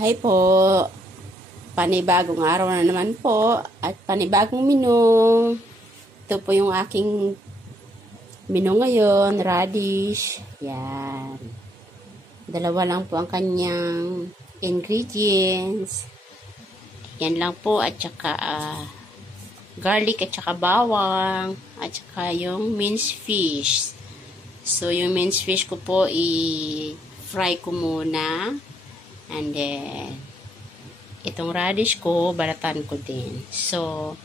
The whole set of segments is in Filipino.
Hi po, panibagong araw na naman po at panibagong menu. Ito po yung aking menu ngayon, radish. Yan. Dalawa lang po ang kanyang ingredients. Yan lang po at saka garlic at saka bawang at saka yung minced fish. So yung minced fish ko po i-fry ko muna. And then, itong radish ko, balatan ko din. So,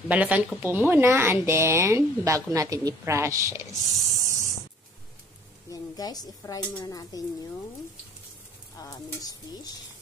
balatan ko po muna and then, bago natin i-process. Then guys, i-fry muna natin yung minced fish.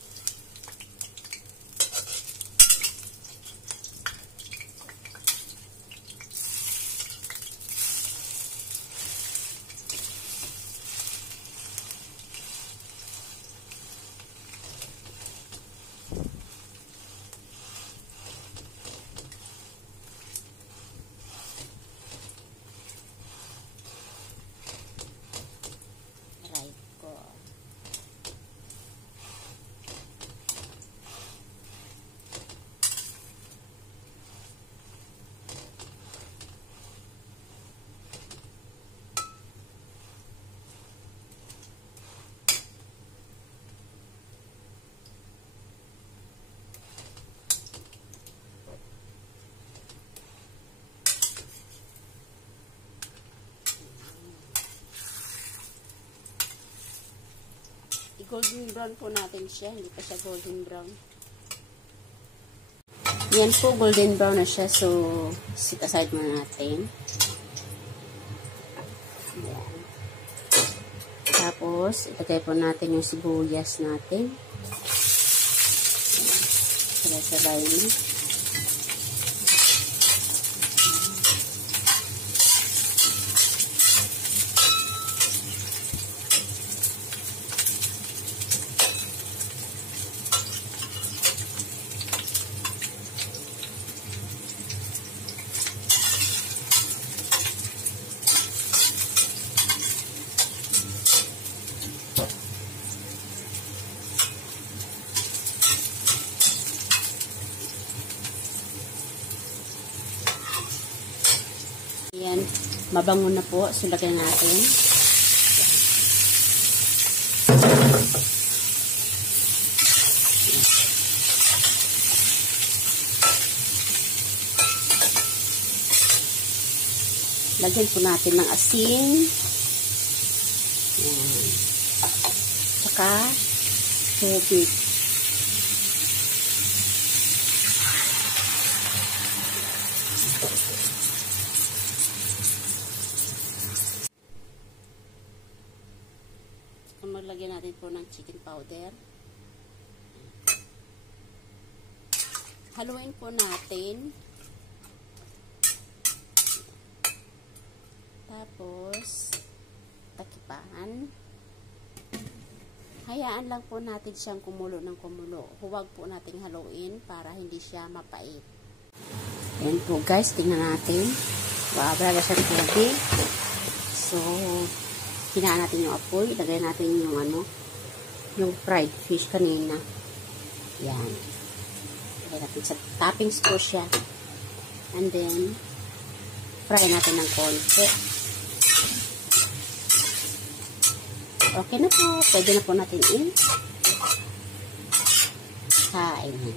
Golden brown po natin siya. Hindi pa siya golden brown. Yan po, golden brown na siya. So, sit aside muna natin. Yan. Tapos, ilagay po natin yung sibuyas natin. Sabay-sabay na. Ayan, mabango na po. So, lagyan natin. Lagyan po natin ng asin. Ayan. Tsaka, tubig. Maglagyan natin po ng chicken powder. Haluin po natin. Tapos, takipan. Hayaan lang po natin siyang kumulo ng kumulo. Huwag po nating haluin para hindi siya mapait. Ayan po guys, tingnan natin. Wala na siyang tubig. So, hinaan natin yung apoy, ilagay natin yung yung fried fish kanina. Yan. Ilagay natin sa toppings po siya. And then, fry natin ng konti. Okay na po. Pwede na po natin kainin.